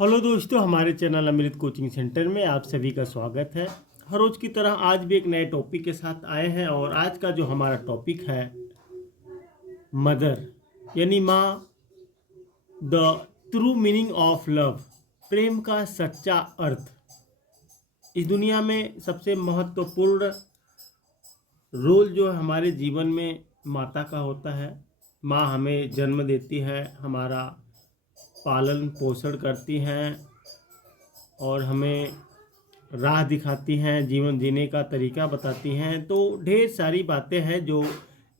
Hello दोस्तों, हमारे channel अमृत coaching centre में आप सभी का स्वागत है। हर रोज़ की तरह आज भी एक नए टॉपिक के साथ आए हैं और आज का जो हमारा टॉपिक है मदर यानी माँ, the true meaning of love, प्रेम का सच्चा अर्थ। इस दुनिया में सबसे महत्वपूर्ण रोल जो है हमारे जीवन में माता का होता है। माँ हमें जन्म देती है, हमारा पालन पोषण करती हैं और हमें राह दिखाती हैं, जीवन जीने का तरीका बताती हैं। तो ढेर सारी बातें हैं जो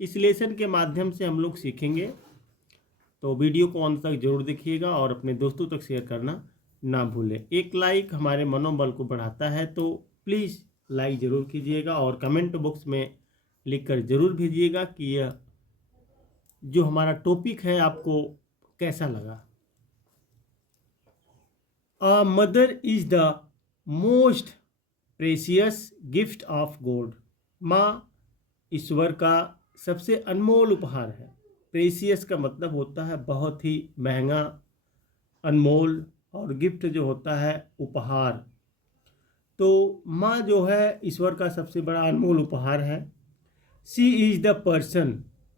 इस लेसन के माध्यम से हम लोग सीखेंगे। तो वीडियो को अंत तक जरूर देखिएगा और अपने दोस्तों तक शेयर करना ना भूलें। एक लाइक हमारे मनोबल को बढ़ाता है, तो प्लीज़ लाइक ज़रूर कीजिएगा और कमेंट बॉक्स में लिखकर ज़रूर भेजिएगा कि यह जो हमारा टॉपिक है आपको कैसा लगा। A mother is the most precious gift of God। माँ ईश्वर का सबसे अनमोल उपहार है। प्रेसियस का मतलब होता है बहुत ही महंगा, अनमोल, और गिफ्ट जो होता है उपहार। तो माँ जो है ईश्वर का सबसे बड़ा अनमोल उपहार है। सी इज़ द पर्सन,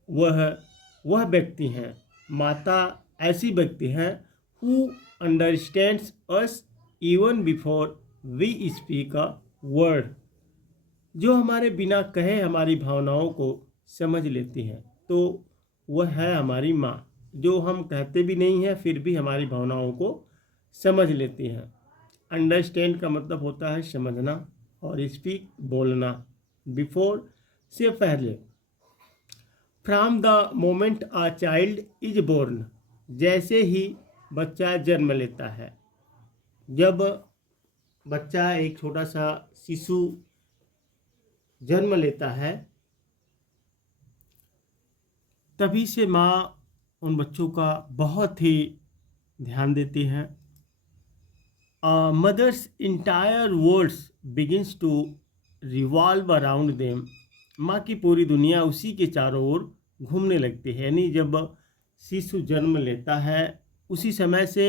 वह व्यक्ति हैं, माता ऐसी व्यक्ति हैं who understands us even before we speak a word, जो हमारे बिना कहे हमारी भावनाओं को समझ लेती हैं। तो वह है हमारी माँ, जो हम कहते भी नहीं हैं फिर भी हमारी भावनाओं को समझ लेती हैं। अंडरस्टैंड का मतलब होता है समझना और स्पीक बोलना, बिफोर से पहले। From the moment a child is born, जैसे ही बच्चा जन्म लेता है। जब बच्चा एक छोटा सा शिशु जन्म लेता है तभी से माँ उन बच्चों का बहुत ही ध्यान देती है। Mother's entire worlds begins to revolve around them, माँ की पूरी दुनिया उसी के चारों ओर घूमने लगती है। यानी जब शिशु जन्म लेता है उसी समय से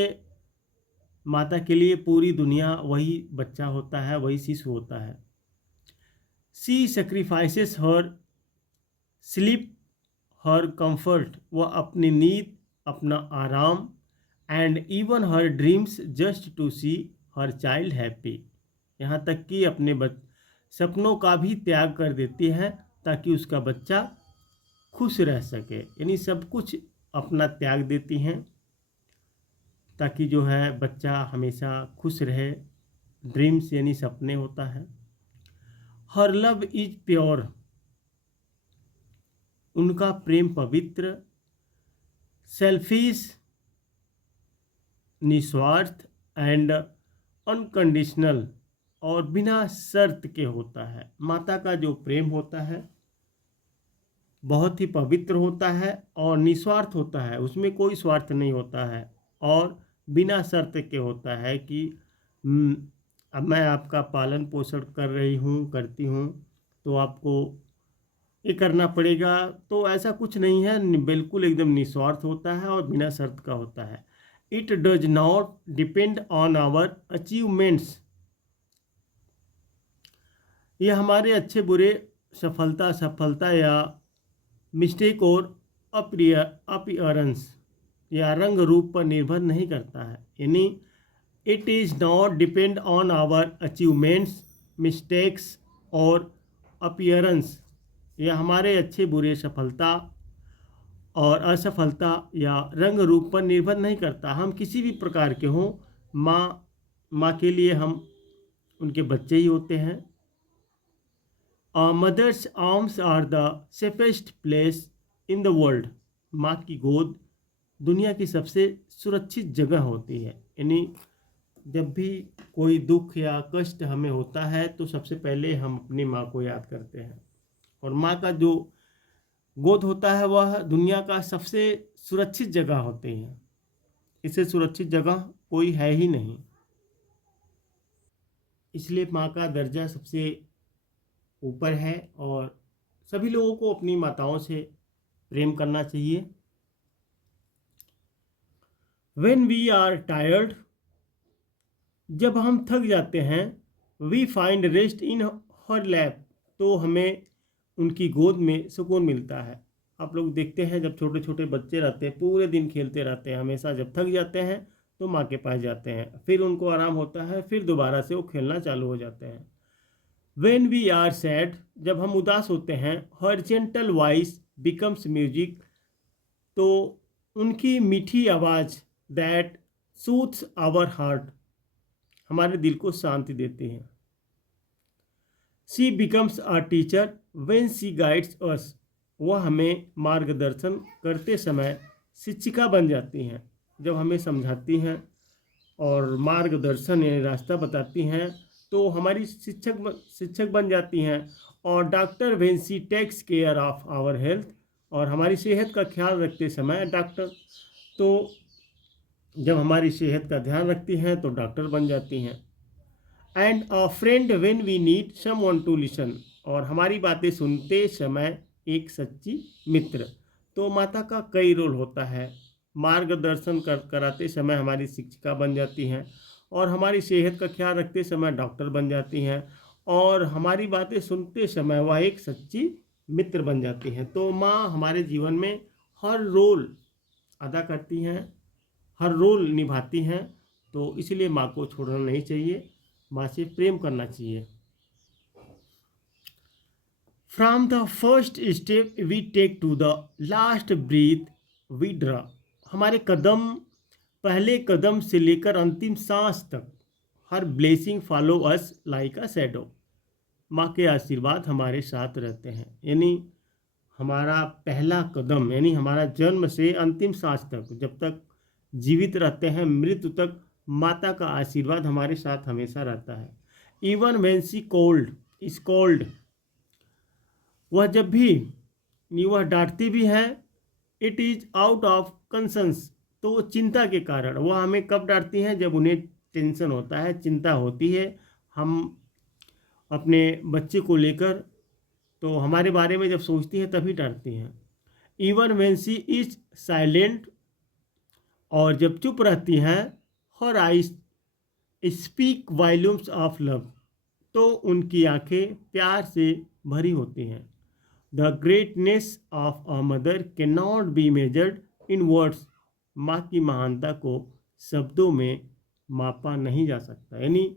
माता के लिए पूरी दुनिया वही बच्चा होता है, वही शिशु होता है। She sacrifices her sleep, her comfort, वह अपनी नींद, अपना आराम, and even her dreams just to see her child happy, यहाँ तक कि अपने सपनों का भी त्याग कर देती है ताकि उसका बच्चा खुश रह सके। यानी सब कुछ अपना त्याग देती हैं ताकि जो है बच्चा हमेशा खुश रहे। ड्रीम्स यानी सपने होता है। हर लव इज प्योर, उनका प्रेम पवित्र, सेल्फिश, निस्वार्थ, एंड अनकंडीशनल, और बिना शर्त के होता है। माता का जो प्रेम होता है बहुत ही पवित्र होता है और निस्वार्थ होता है, उसमें कोई स्वार्थ नहीं होता है, और बिना शर्त के होता है कि अब मैं आपका पालन पोषण कर रही हूँ, करती हूँ, तो आपको ये करना पड़ेगा। तो ऐसा कुछ नहीं है, बिल्कुल एकदम निस्वार्थ होता है और बिना शर्त का होता है। It does not depend on our achievements, ये हमारे अच्छे बुरे, सफलता या मिस्टेक और अपीयरेंस या रंग रूप पर निर्भर नहीं करता है। यानी it is not depend on our achievements, mistakes और अपीयरेंस, यह हमारे अच्छे बुरे, सफलता और असफलता या रंग रूप पर निर्भर नहीं करता। हम किसी भी प्रकार के हों, माँ के लिए हम उनके बच्चे ही होते हैं। Mother's arms are the safest place in the world, माँ की गोद दुनिया की सबसे सुरक्षित जगह होती है। यानी जब भी कोई दुख या कष्ट हमें होता है तो सबसे पहले हम अपनी माँ को याद करते हैं, और माँ का जो गोद होता है वह दुनिया का सबसे सुरक्षित जगह होती है। इससे सुरक्षित जगह कोई है ही नहीं, इसलिए माँ का दर्जा सबसे ऊपर है और सभी लोगों को अपनी माताओं से प्रेम करना चाहिए। When we are tired, जब हम थक जाते हैं, we find rest in her lap, तो हमें उनकी गोद में सुकून मिलता है। आप लोग देखते हैं जब छोटे छोटे बच्चे रहते हैं पूरे दिन खेलते रहते हैं, हमेशा जब थक जाते हैं तो माँ के पास जाते हैं, फिर उनको आराम होता है, फिर दोबारा से वो खेलना चालू हो जाते हैं। वेन वी आर सैड, जब हम उदास होते हैं, हर जेंटल वॉइस बिकम्स म्यूजिक, तो उनकी मीठी आवाज़ दैट सूथ्स आवर हार्ट, हमारे दिल को शांति देती हैं। She becomes a teacher when she guides अस, वह हमें मार्गदर्शन करते समय शिक्षिका बन जाती हैं, जब हमें समझाती हैं और मार्गदर्शन यानी रास्ता बताती हैं, तो हमारी शिक्षक बन जाती हैं। और doctor when she takes care of our health, और हमारी सेहत का ख्याल रखते समय डॉक्टर, तो जब हमारी सेहत का ध्यान रखती हैं तो डॉक्टर बन जाती हैं। And a friend when we need someone to listen, और हमारी बातें सुनते समय एक सच्ची मित्र। तो माता का कई रोल होता है, मार्गदर्शन कराते समय हमारी शिक्षिका बन जाती हैं, और हमारी सेहत का ख्याल रखते समय डॉक्टर बन जाती हैं, और हमारी बातें सुनते समय वह एक सच्ची मित्र बन जाती हैं। तो माँ हमारे जीवन में हर रोल अदा करती हैं, हर रोल निभाती हैं, तो इसलिए माँ को छोड़ना नहीं चाहिए, माँ से प्रेम करना चाहिए। From the first step we take to the last breath we draw, हमारे कदम, पहले कदम से लेकर अंतिम सांस तक, हर blessing follow us like a shadow, माँ के आशीर्वाद हमारे साथ रहते हैं। यानी हमारा पहला कदम, यानी हमारा जन्म से अंतिम सांस तक, जब तक जीवित रहते हैं, मृत्यु तक माता का आशीर्वाद हमारे साथ हमेशा रहता है। Even when she cold is cold, वह जब भी वह डांटती भी है, it is out of concerns, तो चिंता के कारण। वह हमें कब डांटती हैं? जब उन्हें टेंशन होता है, चिंता होती है हम अपने बच्चे को लेकर, तो हमारे बारे में जब सोचती है तभी डांटती हैं। Even when she is silent, और जब चुप रहती हैं, her eyes speak volumes of love, तो उनकी आंखें प्यार से भरी होती हैं। The greatness of a mother can not be measured in words, माँ की महानता को शब्दों में मापा नहीं जा सकता। यानी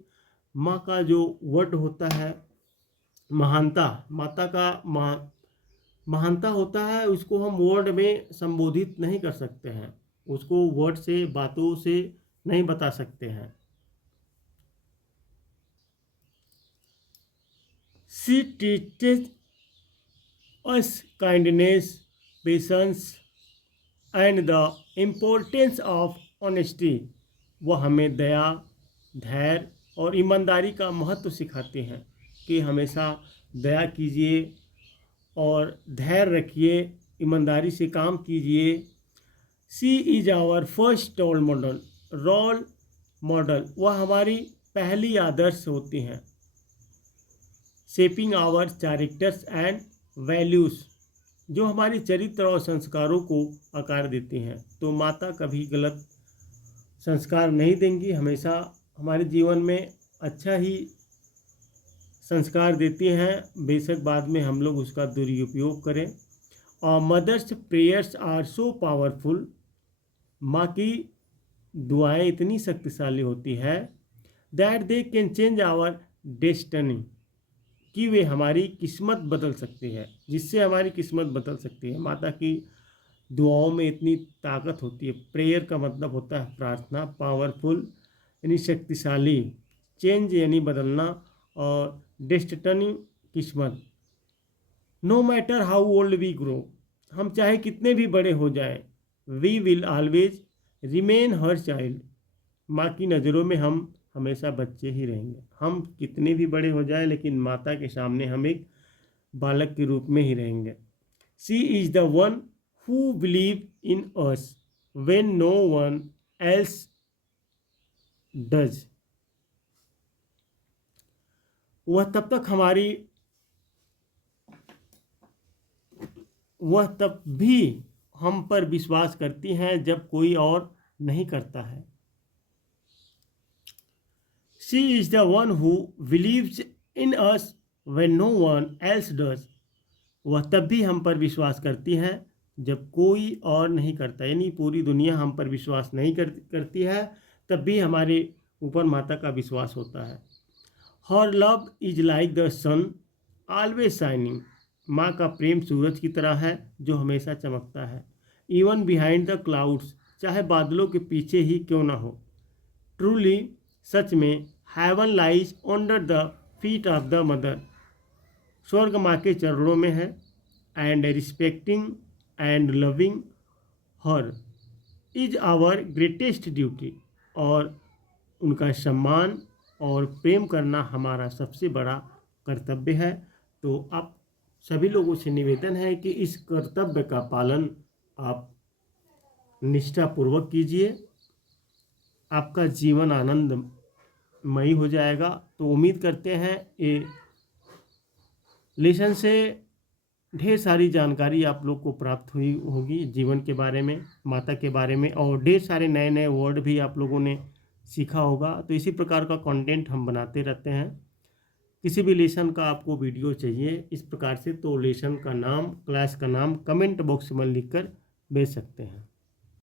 माँ का जो वर्ड होता है, महानता, माता का महानता होता है, उसको हम वर्ड में संबोधित नहीं कर सकते हैं, उसको वर्ड से, बातों से नहीं बता सकते हैं। She teaches us kindness, patience and the importance of honesty, वह हमें दया, धैर्य और ईमानदारी का महत्व सिखाते हैं कि हमेशा दया कीजिए और धैर्य रखिए, ईमानदारी से काम कीजिए। She is our first role model, वह हमारी पहली आदर्श होती हैं। Shaping our characters and values, जो हमारी चरित्र और संस्कारों को आकार देती हैं। तो माता कभी गलत संस्कार नहीं देंगी, हमेशा हमारे जीवन में अच्छा ही संस्कार देती हैं, बेशक बाद में हम लोग उसका दुरुपयोग करें। और mother's prayers are so powerful, माँ की दुआएं इतनी शक्तिशाली होती है, that they can change our destiny, कि वे हमारी किस्मत बदल सकती है, जिससे हमारी किस्मत बदल सकती है। माता की दुआओं में इतनी ताकत होती है। प्रेयर का मतलब होता है प्रार्थना, पावरफुल यानी शक्तिशाली, चेंज यानी बदलना, और डेस्टिनी किस्मत। No matter how old we grow, हम चाहे कितने भी बड़े हो जाएं, we will always remain her child, माँ की नज़रों में हम हमेशा बच्चे ही रहेंगे। हम कितने भी बड़े हो जाएं, लेकिन माता के सामने हम एक बालक के रूप में ही रहेंगे। She is the one who believe in us when no one else does, वह तब भी हम पर विश्वास करती हैं जब कोई और नहीं करता है। She is the one who believes in us when no one else does. वह तब भी हम पर विश्वास करती हैं जब कोई और नहीं करता, यानी पूरी दुनिया हम पर विश्वास नहीं करती है, तब भी हमारे ऊपर माता का विश्वास होता है। Her love is like the sun always shining. माँ का प्रेम सूरज की तरह है जो हमेशा चमकता है। इवन बिहाइंड द क्लाउड्स, चाहे बादलों के पीछे ही क्यों ना हो। ट्रूली, सच में, heaven lies under the feet of the mother. स्वर्ग माँ के चरणों में है। And respecting and loving her is our greatest duty. और उनका सम्मान और प्रेम करना हमारा सबसे बड़ा कर्तव्य है। तो आप सभी लोगों से निवेदन है कि इस कर्तव्य का पालन आप निष्ठापूर्वक कीजिए, आपका जीवन आनंदमयी हो जाएगा। तो उम्मीद करते हैं ये लेसन से ढेर सारी जानकारी आप लोग को प्राप्त हुई होगी जीवन के बारे में, माता के बारे में, और ढेर सारे नए नए वर्ड भी आप लोगों ने सीखा होगा। तो इसी प्रकार का कंटेंट हम बनाते रहते हैं। किसी भी लेसन का आपको वीडियो चाहिए इस प्रकार से, तो लेसन का नाम, क्लास का नाम कमेंट बॉक्स में लिखकर भेज सकते हैं।